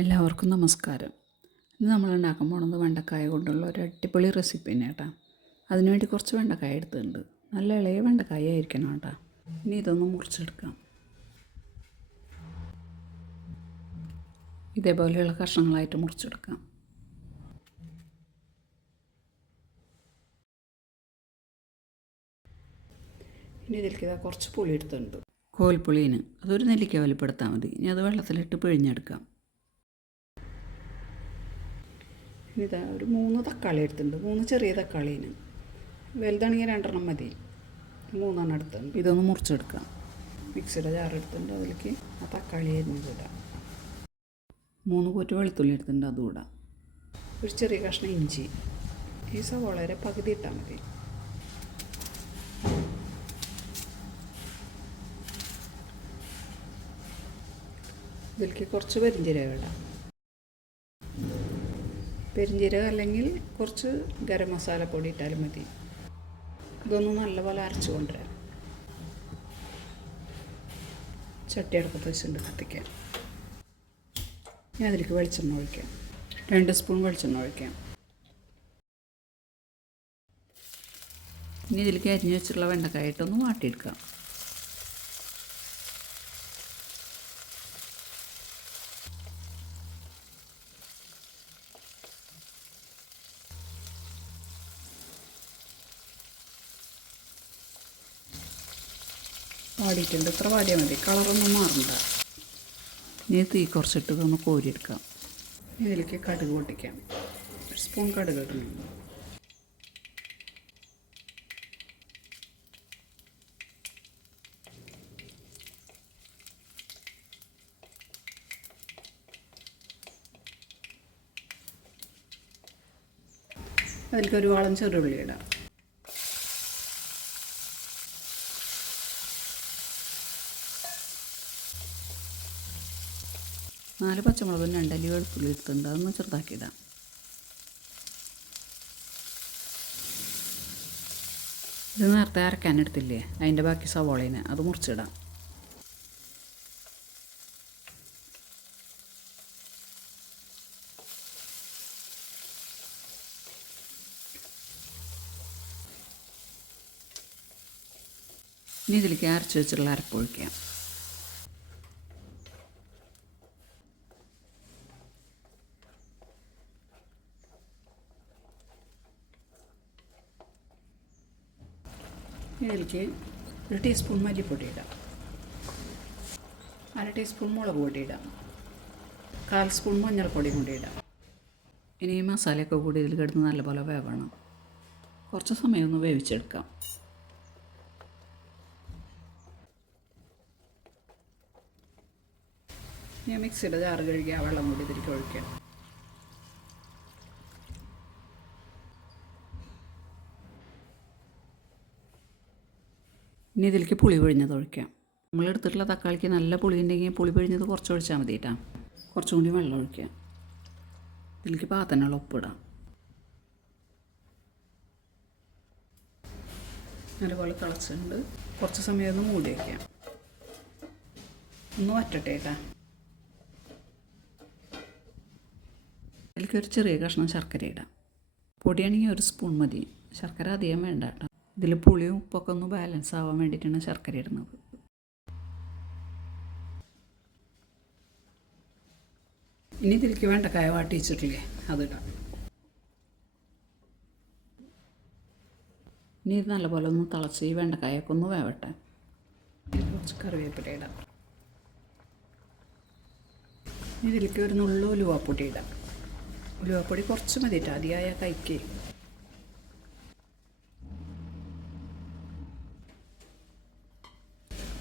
എല്ലാവർക്കും നമസ്കാരം. ഇന്ന് നമ്മൾ ഉണ്ടാക്കാൻ പോണത് വെണ്ടക്കായ കൊണ്ടുള്ള ഒരു അടിപൊളി റെസിപ്പി തന്നെ കേട്ടോ അതിനുവേണ്ടി കുറച്ച് വെണ്ടക്കായ എടുത്തിട്ടുണ്ട്. നല്ല ഇളയ വെണ്ടക്കായ ആയിരിക്കണം കേട്ടോ. ഇനി ഇതൊന്ന് മുറിച്ചെടുക്കാം. ഇതേപോലെയുള്ള കഷ്ണങ്ങളായിട്ട് മുറിച്ചെടുക്കാം. ഇനി ഇതിലേക്ക് ഇതാ കുറച്ച് പുളി എടുത്തിട്ടുണ്ട്. കോൽപ്പുളീന് അതൊരു നെല്ലിക്ക വലിപ്പെടുത്താൽ മതി. ഇനി അത് വെള്ളത്തിലിട്ട് പിഴിഞ്ഞെടുക്കാം ഇനി ഇതാ ഒരു മൂന്ന് തക്കാളി എടുത്തിട്ടുണ്ട്. മൂന്ന് ചെറിയ തക്കാളീന് വലുതാണെങ്കിൽ രണ്ടെണ്ണം മതി. മൂന്നെണ്ണം എടുത്തുണ്ട് ഇതൊന്ന് മുറിച്ചെടുക്കാം. മിക്സിയുടെ ജാർ എടുത്തിട്ടുണ്ട്. അതിലേക്ക് ആ തക്കാളി അരിഞ്ഞത് ഇടാം. മൂന്ന് കൂറ്റ് വെളുത്തുള്ളി എടുത്തിട്ടുണ്ട്. അതും ഇടാം. ഒരു ചെറിയ കഷ്ണം ഇഞ്ചി. ഈ സവോളയുടെ പകുതി ഇട്ടാൽ മതി. ഇതിലേക്ക് കുറച്ച് പെരിഞ്ചീരകം ഇടാം. പെരിഞ്ചീരകം അല്ലെങ്കിൽ കുറച്ച് ഗരം മസാല പൊടി ഇട്ടാലും മതി. ഇതൊന്ന് നല്ലപോലെ അരച്ചു കൊണ്ടുവരാം. ചട്ടി അടുപ്പത്ത് വെച്ചിട്ടുണ്ട് കത്തിക്കാൻ. ഞാൻ അതിലേക്ക് വെളിച്ചെണ്ണ ഒഴിക്കാം. രണ്ട് സ്പൂൺ വെളിച്ചെണ്ണ ഒഴിക്കാം. ഇനി ഇതിലേക്ക് അരിഞ്ഞു വെച്ചിട്ടുള്ള വെണ്ടക്കായിട്ടൊന്ന് വാട്ടിയെടുക്കാം. വാടിയിട്ടുണ്ട്. ഇത്ര വാടിയാൽ മതി. കളറൊന്നും മാറണ്ട. ഇനി തീ കുറച്ചിട്ട് ഒന്ന് കോരിയെടുക്കാം. ഇതിലേക്ക് കടുക് പൊട്ടിക്കാം. ഒരു സ്പൂൺ കടുക് ഇടണം. അതിലേക്ക് ഒരു വാളം ചെറുള്ളി ഇടാം. നാല് പച്ചമുളകും രണ്ടല്ലി വെളുത്തുള്ളി എടുത്തിട്ടുണ്ട് അതൊന്ന് ചെറുതാക്കിയിടാം. ഇത് നേരത്തെ അരക്കാനെടുത്തില്ലേ അതിന്റെ ബാക്കി സവോളേനെ അത് മുറിച്ചിടാം. ഇനി ഇതിലേക്ക് അരച്ച് വെച്ചിട്ടുള്ള അരപ്പൊഴിക്കാം. ഇതിലേക്ക് ഒരു ടീസ്പൂൺ മല്ലിപ്പൊടി ഇടാം. അര ടീസ്പൂൺ മുളക് പൊടി ഇടാം. കാൽ സ്പൂൺ മഞ്ഞൾപ്പൊടി കൂടി ഇടാം. ഇനി ഈ മസാലയൊക്കെ കൂടി ഇതിൽ കിടന്ന് നല്ലപോലെ വേവണം. കുറച്ച് സമയം ഒന്ന് വേവിച്ചെടുക്കാം. ഞാൻ മിക്സിയുടെ ജാറ് കഴുകി ആ വെള്ളം കൂടി ഇതിലേക്ക് ഒഴിക്കാം. ഇനി ഇതിലേക്ക് പുളി പിഴിഞ്ഞത് ഒഴിക്കാം. നമ്മൾ എടുത്തിട്ടുള്ള തക്കാളിക്ക് നല്ല പുളി ഉണ്ടെങ്കിൽ പുളി പിഴിഞ്ഞത് കുറച്ച് ഒഴിച്ചാൽ മതി കേട്ടോ കുറച്ചും കൂടി വെള്ളം ഒഴിക്കുക. ഇതിലേക്ക് പാത്തനുള്ള ഉപ്പിടാം നല്ലപോലെ തിളച്ചിട്ടുണ്ട്. കുറച്ച് സമയം ഒന്ന് മൂടി വയ്ക്കാം ഒന്ന് വറ്റട്ടെ കേട്ടാ ഇതിലേക്ക് ഒരു ചെറിയ കഷ്ണം ശർക്കര ഇടാം. പൊടിയാണെങ്കിൽ ഒരു സ്പൂൺ മതി. ശർക്കര അധികം വേണ്ട കേട്ടോ ഇതിൽ പുളിയും ഉപ്പൊക്കെ ഒന്ന് ബാലൻസ് ആവാൻ വേണ്ടിയിട്ടാണ് ശർക്കര ഇടുന്നത്. ഇനി ഇതിലേക്ക് വേണ്ട കായ വാട്ടി വെച്ചിട്ടില്ലേ അതിടാം ഇനി നല്ലപോലെ ഒന്ന് തിളച്ച് ഈ വെണ്ടക്കായൊക്കെ ഒന്ന് വേവട്ടെ. കുറച്ച് കറിവേപ്പില ഇടാം. ഇതിലേക്ക് ഒരു നുള്ള ഉലുവാപ്പൊടി ഇടാം. ഉലുവാപ്പൊടി കുറച്ച് മതിയിട്ട് അതിയായ കൈക്ക്.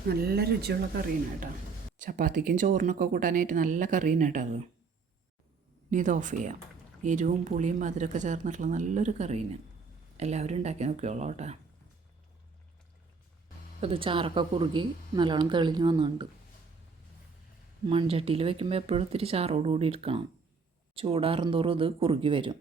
നല്ല രുചിയുള്ള കറിയാണ് കേട്ടോ. ചപ്പാത്തിക്കും ചോറിനൊക്കെ കൂട്ടാനായിട്ട് നല്ല കറിയാണ് കേട്ടോ അത്. ഇനി ഇത് ഓഫ് ചെയ്യാം. എരിവും പുളിയും മധുരമൊക്കെ ചേർന്നിട്ടുള്ള നല്ലൊരു കറീന് എല്ലാവരും ഉണ്ടാക്കി നോക്കിയോളൂ കേട്ടോ. അത് ചാറൊക്കെ കുറുകി നല്ലോണം തെളിഞ്ഞു വന്നിട്ടുണ്ട്. മൺചട്ടിയിൽ വെക്കുമ്പോൾ എപ്പോഴും ഒത്തിരി ചാറോടുകൂടി ഇരിക്കണം. ചൂടാറും തോറും ഇത് കുറുകി വരും.